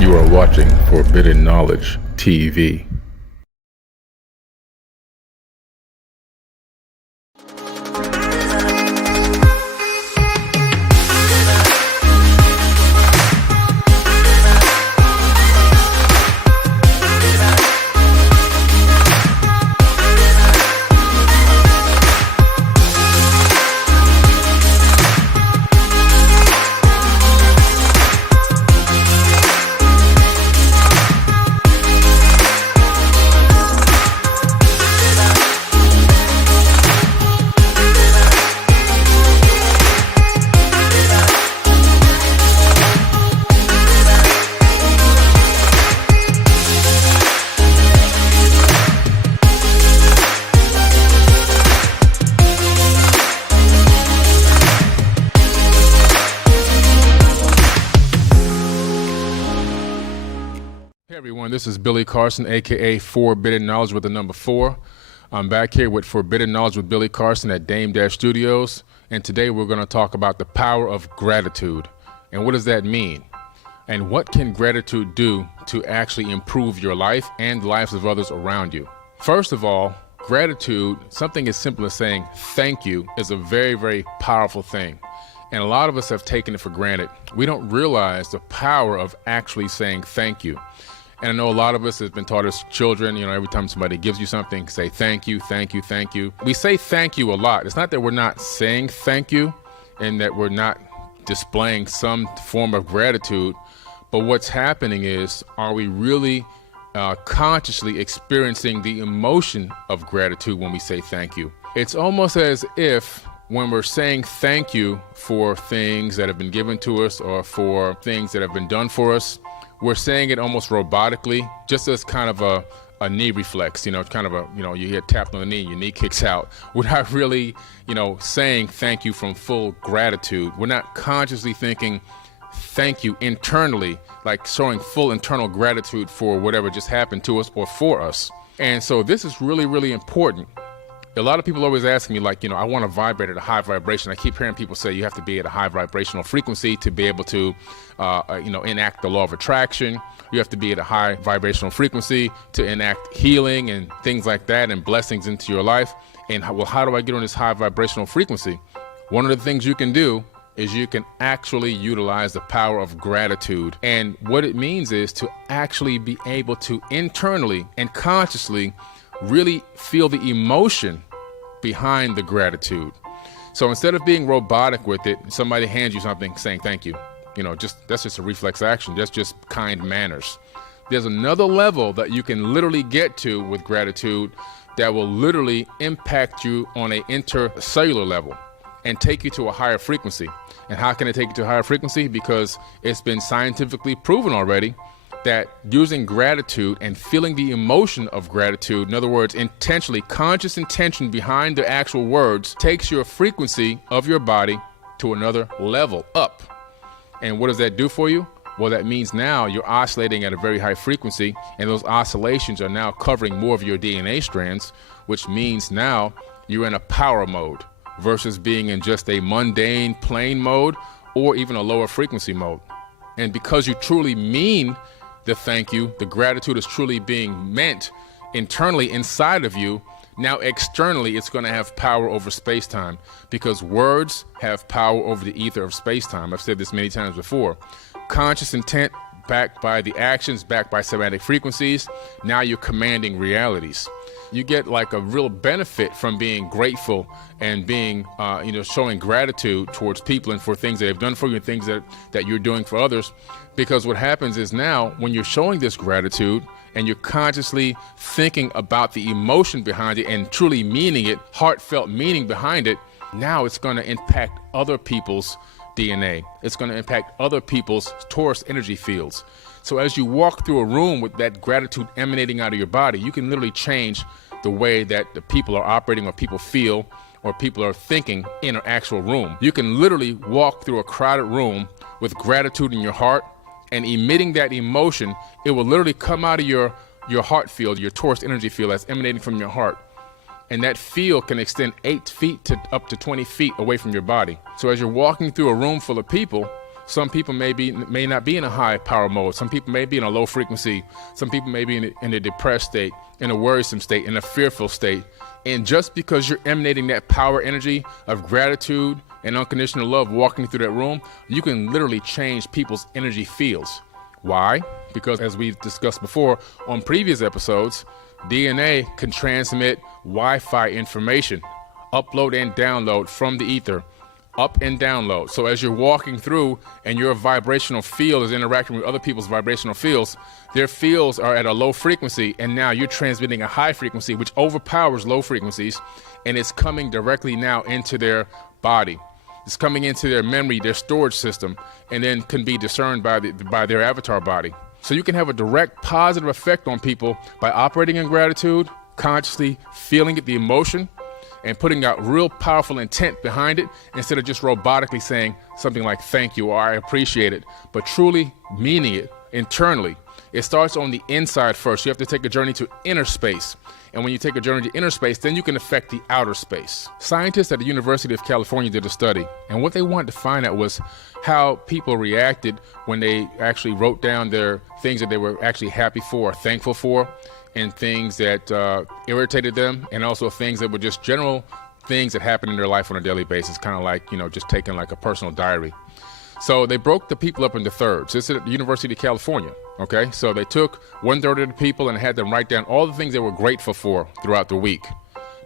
You are watching Forbidden Knowledge TV. Hey everyone, this is Billy Carson, aka 4bidden knowledge with the number 4. I'm back here with Forbidden Knowledge with Billy Carson at Dame Dash Studios, and today we're going to talk about the power of gratitude. And what does that mean? And what can gratitude do to actually improve your life and the lives of others around you? First of all, gratitude, something as simple as saying thank you, is a very, very powerful thing. And a lot of us have taken it for granted. We don't realize the power of actually saying thank you. And I know a lot of us have been taught as children, every time somebody gives you something, say thank you, thank you, thank you. We say thank you a lot. It's not that we're not saying thank you and that we're not displaying some form of gratitude, but what's happening is, are we really consciously experiencing the emotion of gratitude when we say thank you? It's almost as if when we're saying thank you for things that have been given to us or for things that have been done for us, we're saying it almost robotically, just as kind of a knee reflex, kind of you get tapped on the knee, your knee kicks out. We're not really, saying thank you from full gratitude. We're not consciously thinking thank you internally, like showing full internal gratitude for whatever just happened to us or for us. And so this is really, really important. A lot of people always ask me, I want to vibrate at a high vibration. I keep hearing people say you have to be at a high vibrational frequency to be able to, enact the law of attraction. You have to be at a high vibrational frequency to enact healing and things like that and blessings into your life. And how do I get on this high vibrational frequency? One of the things you can do is you can actually utilize the power of gratitude. And what it means is to actually be able to internally and consciously really feel the emotion behind the gratitude. So instead of being robotic with it, somebody hands you something saying thank you, that's just a reflex action. That's just kind manners. There's another level that you can literally get to with gratitude that will literally impact you on an intercellular level and take you to a higher frequency. And how can it take you to a higher frequency? Because it's been scientifically proven already that using gratitude and feeling the emotion of gratitude, in other words, intentionally, conscious intention behind the actual words, takes your frequency of your body to another level up. And what does that do for you? Well, that means now you're oscillating at a very high frequency, and those oscillations are now covering more of your DNA strands, which means now you're in a power mode versus being in just a mundane, plain mode or even a lower frequency mode. And because you truly mean the thank you, the gratitude is truly being meant internally inside of you. Now externally, it's going to have power over space-time, because words have power over the ether of space-time. I've said this many times before. Conscious intent backed by the actions, backed by semantic frequencies. Now you're commanding realities. You get like a real benefit from being grateful and being, showing gratitude towards people and for things that they've done for you and things that you're doing for others. Because what happens is now when you're showing this gratitude and you're consciously thinking about the emotion behind it and truly meaning it, heartfelt meaning behind it, now it's going to impact other people's DNA. It's going to impact other people's Taurus energy fields. So as you walk through a room with that gratitude emanating out of your body, you can literally change the way that the people are operating or people feel or people are thinking in an actual room. You can literally walk through a crowded room with gratitude in your heart and emitting that emotion. It will literally come out of your heart field, your Taurus energy field that's emanating from your heart. And that field can extend 8 feet to up to 20 feet away from your body. So as you're walking through a room full of people, Some people may not be in a high power mode. Some people may be in a low frequency. Some people may be in a depressed state, in a worrisome state, in a fearful state. And just because you're emanating that power energy of gratitude and unconditional love walking through that room, you can literally change people's energy fields. Why? Because as we've discussed before on previous episodes, DNA can transmit Wi-Fi information, upload and download from the ether, up and download. So as you're walking through and your vibrational field is interacting with other people's vibrational fields, their fields are at a low frequency, and now you're transmitting a high frequency which overpowers low frequencies, and it's coming directly now into their body. It's coming into their memory, their storage system, and then can be discerned by their avatar body. So you can have a direct positive effect on people by operating in gratitude, consciously feeling it, the emotion, and putting out real powerful intent behind it instead of just robotically saying something like thank you or I appreciate it, but truly meaning it internally. It starts on the inside first. You have to take a journey to inner space. And when you take a journey to inner space, then you can affect the outer space. Scientists at the University of California did a study, and what they wanted to find out was how people reacted when they actually wrote down their things that they were actually happy for or thankful for, and things that irritated them, and also things that were just general things that happen in their life on a daily basis, kind of like, just taking like a personal diary. So they broke the people up into thirds. This is at the University of California, okay? So they took 1/3 of the people and had them write down all the things they were grateful for throughout the week.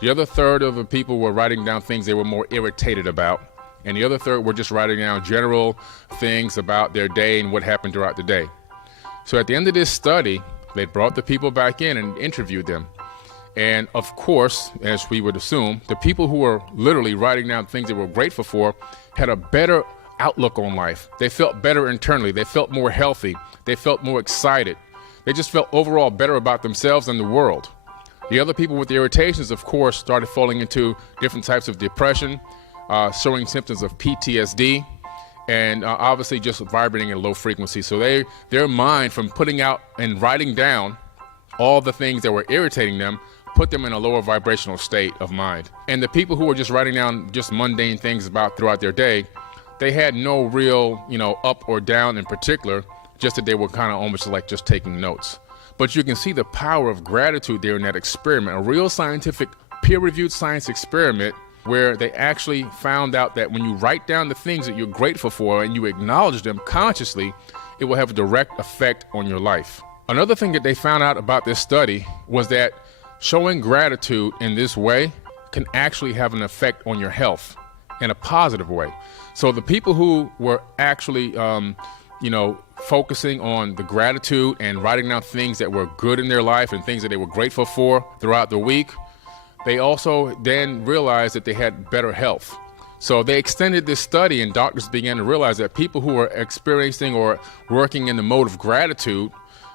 The other third of the people were writing down things they were more irritated about. And the other third were just writing down general things about their day and what happened throughout the day. So at the end of this study, they brought the people back in and interviewed them. And of course, as we would assume, the people who were literally writing down things they were grateful for had a better outlook on life. They felt better internally. They felt more healthy. They felt more excited. They just felt overall better about themselves and the world. The other people with the irritations, of course, started falling into different types of depression, showing symptoms of PTSD, and obviously just vibrating at a low frequency. So their mind, from putting out and writing down all the things that were irritating them, put them in a lower vibrational state of mind. And the people who were just writing down just mundane things about throughout their day, they had no real, up or down in particular, just that they were kind of almost like just taking notes. But you can see the power of gratitude there in that experiment, a real scientific, peer-reviewed science experiment where they actually found out that when you write down the things that you're grateful for and you acknowledge them consciously, it will have a direct effect on your life. Another thing that they found out about this study was that showing gratitude in this way can actually have an effect on your health in a positive way. So the people who were actually, focusing on the gratitude and writing down things that were good in their life and things that they were grateful for throughout the week, they also then realized that they had better health. So they extended this study, and doctors began to realize that people who were experiencing or working in the mode of gratitude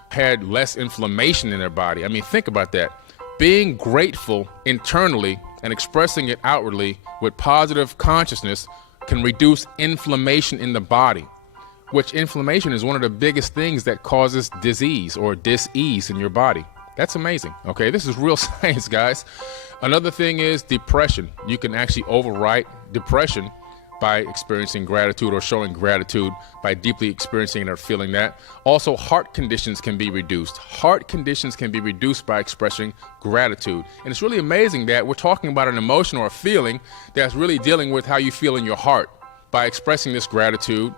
had less inflammation in their body. I mean, think about that. Being grateful internally and expressing it outwardly with positive consciousness can reduce inflammation in the body, which inflammation is one of the biggest things that causes disease or dis-ease in your body. That's amazing. Okay, this is real science, guys. Another thing is depression. You can actually overwrite depression by experiencing gratitude or showing gratitude by deeply experiencing it or feeling that. Also, heart conditions can be reduced. Heart conditions can be reduced by expressing gratitude. And it's really amazing that we're talking about an emotion or a feeling that's really dealing with how you feel in your heart. By expressing this gratitude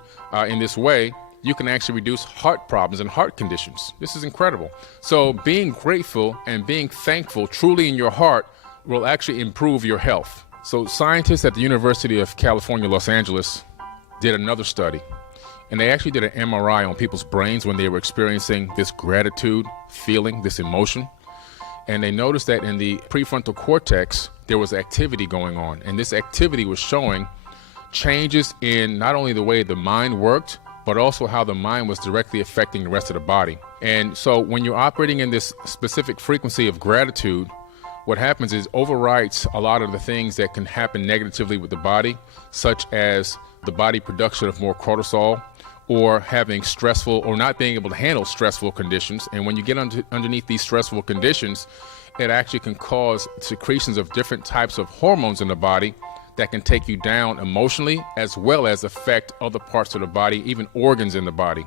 in this way, you can actually reduce heart problems and heart conditions. This is incredible. So being grateful and being thankful truly in your heart will actually improve your health. So scientists at the University of California, Los Angeles did another study, and they actually did an MRI on people's brains when they were experiencing this gratitude feeling, this emotion. And they noticed that in the prefrontal cortex, there was activity going on. And this activity was showing changes in not only the way the mind worked, but also how the mind was directly affecting the rest of the body. And so when you're operating in this specific frequency of gratitude, what happens is overwrites a lot of the things that can happen negatively with the body, such as the body production of more cortisol, or having stressful or not being able to handle stressful conditions. And when you get underneath these stressful conditions, it actually can cause secretions of different types of hormones in the body that can take you down emotionally as well as affect other parts of the body, even organs in the body.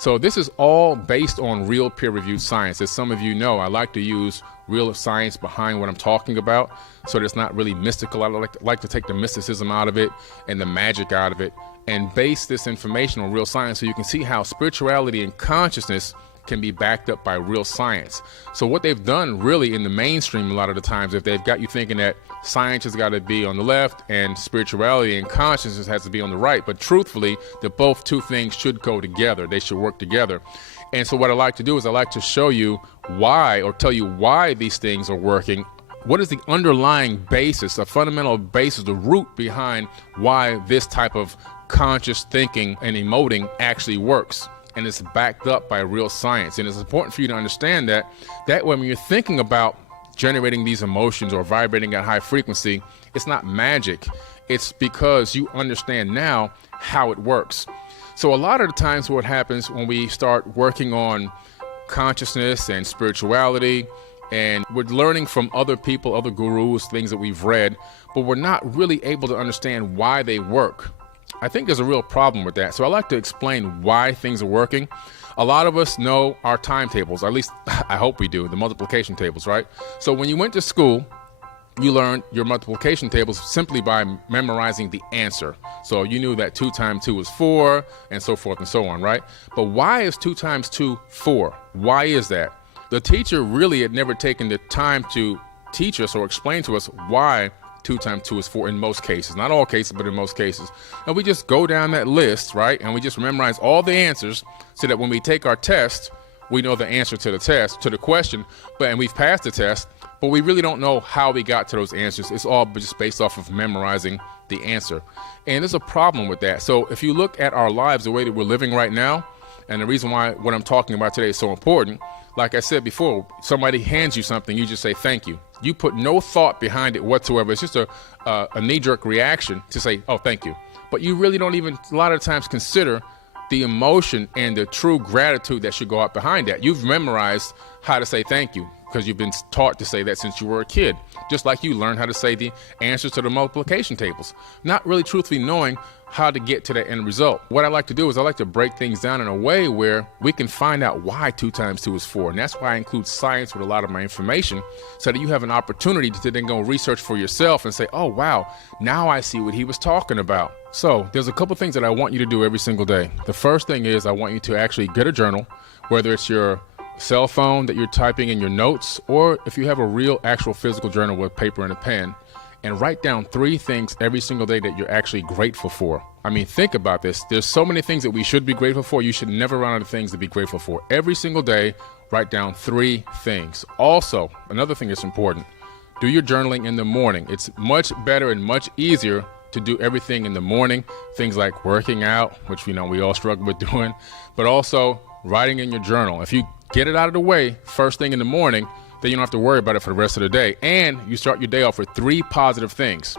So this is all based on real peer-reviewed science. As some of you know, I like to use real science behind what I'm talking about, so that it's not really mystical. I like to take the mysticism out of it and the magic out of it and base this information on real science so you can see how spirituality and consciousness can be backed up by real science. So what they've done really in the mainstream a lot of the times, if they've got you thinking that science has got to be on the left and spirituality and consciousness has to be on the right, but truthfully, that both two things should go together. They should work together. And so what I like to do is I like to show you why, or tell you why these things are working. What is the underlying basis, a fundamental basis, the root behind why this type of conscious thinking and emoting actually works? And it's backed up by real science. And it's important for you to understand that when you're thinking about generating these emotions or vibrating at high frequency, it's not magic. It's because you understand now how it works. So a lot of the times what happens when we start working on consciousness and spirituality, and we're learning from other people, other gurus, things that we've read, but we're not really able to understand why they work. I think there's a real problem with that. So I like to explain why things are working. A lot of us know our timetables, at least I hope we do, the multiplication tables, right? So when you went to school, you learned your multiplication tables simply by memorizing the answer. So you knew that 2 times 2 is 4, and so forth and so on, right? But why is 2 times 2 4? Why is that? The teacher really had never taken the time to teach us or explain to us why 2 times 2 is 4 in most cases. Not all cases, but in most cases. And we just go down that list, right? And we just memorize all the answers so that when we take our test, we know the answer to the test, to the question, and we've passed the test, but we really don't know how we got to those answers. It's all just based off of memorizing the answer. And there's a problem with that. So if you look at our lives, the way that we're living right now, and the reason why what I'm talking about today is so important, like I said before, somebody hands you something, you just say thank you. You put no thought behind it whatsoever. It's just a knee-jerk reaction to say, oh, thank you. But you really don't even, a lot of times, consider the emotion and the true gratitude that should go out behind that. You've memorized how to say thank you because you've been taught to say that since you were a kid. Just like you learned how to say the answers to the multiplication tables, not really truthfully knowing how to get to that end result. What I like to do is I like to break things down in a way where we can find out why 2 times 2 is 4. And that's why I include science with a lot of my information, so that you have an opportunity to then go research for yourself and say, oh, wow, now I see what he was talking about. So there's a couple things that I want you to do every single day. The first thing is I want you to actually get a journal, whether it's your cell phone that you're typing in your notes, or if you have a real actual physical journal with paper and a pen, and write down 3 things every single day that you're actually grateful for. I mean, think about this. There's so many things that we should be grateful for. You should never run out of things to be grateful for. Every single day, write down 3 things. Also, another thing that's important, do your journaling in the morning. It's much better and much easier to do everything in the morning. Things like working out, which we know we all struggle with doing, but also writing in your journal. If you get it out of the way first thing in the morning, then you don't have to worry about it for the rest of the day. And you start your day off with 3 positive things.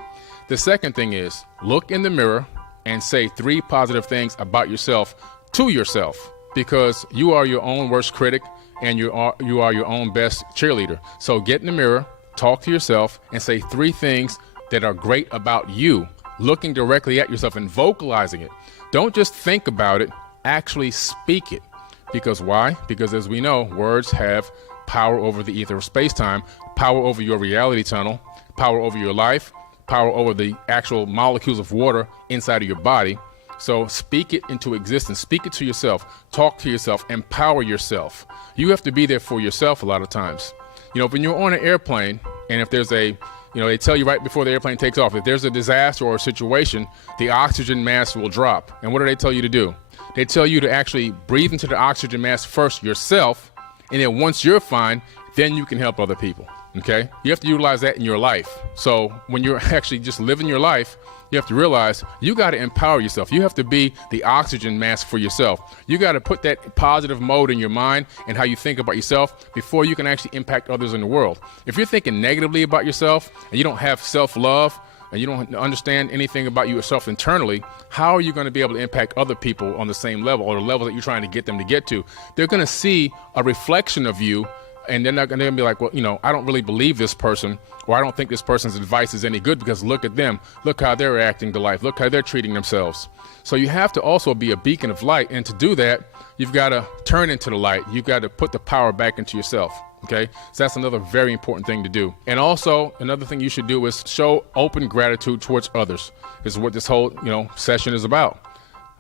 The second thing is look in the mirror and say 3 positive things about yourself to yourself, because you are your own worst critic and you are your own best cheerleader. So get in the mirror, talk to yourself, and say 3 things that are great about you, looking directly at yourself and vocalizing it. Don't just think about it, actually speak it. Because why? Because as we know, words have power over the ether of space-time, power over your reality tunnel, power over your life, power over the actual molecules of water inside of your body. So speak it into existence. Speak it to yourself. Talk to yourself. Empower yourself. You have to be there for yourself a lot of times. You know, when you're on an airplane, and if there's a, they tell you right before the airplane takes off, if there's a disaster or a situation, the oxygen mask will drop. And what do they tell you to do? They tell you to actually breathe into the oxygen mask first yourself, and then once you're fine, then you can help other people, okay? You have to utilize that in your life. So when you're actually just living your life, you have to realize you got to empower yourself. You have to be the oxygen mask for yourself. You got to put that positive mode in your mind and how you think about yourself before you can actually impact others in the world. If you're thinking negatively about yourself and you don't have self-love, and you don't understand anything about yourself internally, how are you going to be able to impact other people on the same level or the level that you're trying to get them to get to? They're going to see a reflection of you And they're not going to be like, well, I don't really believe this person, or I don't think this person's advice is any good because look at them. Look how they're reacting to life. Look how they're treating themselves. So you have to also be a beacon of light. And to do that, you've got to turn into the light. You've got to put the power back into yourself. Okay, so that's another very important thing to do. And also another thing you should do is show open gratitude towards others. This is what this whole session is about.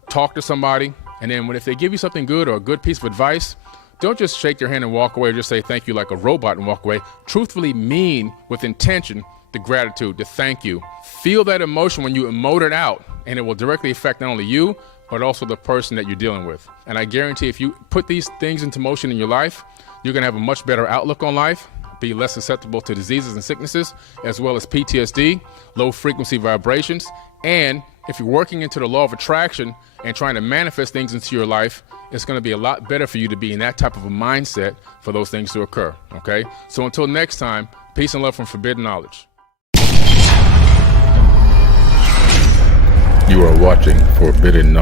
Talk to somebody, and then if they give you something good or a good piece of advice, don't just shake their hand and walk away or just say thank you like a robot and walk away. Truthfully mean with intention the gratitude, the thank you. Feel that emotion when you emote it out, and it will directly affect not only you, but also the person that you're dealing with. And I guarantee if you put these things into motion in your life, you're going to have a much better outlook on life, be less susceptible to diseases and sicknesses, as well as PTSD, low frequency vibrations. And if you're working into the law of attraction and trying to manifest things into your life, it's going to be a lot better for you to be in that type of a mindset for those things to occur. Okay? So until next time, peace and love from Forbidden Knowledge. You are watching Forbidden Knowledge.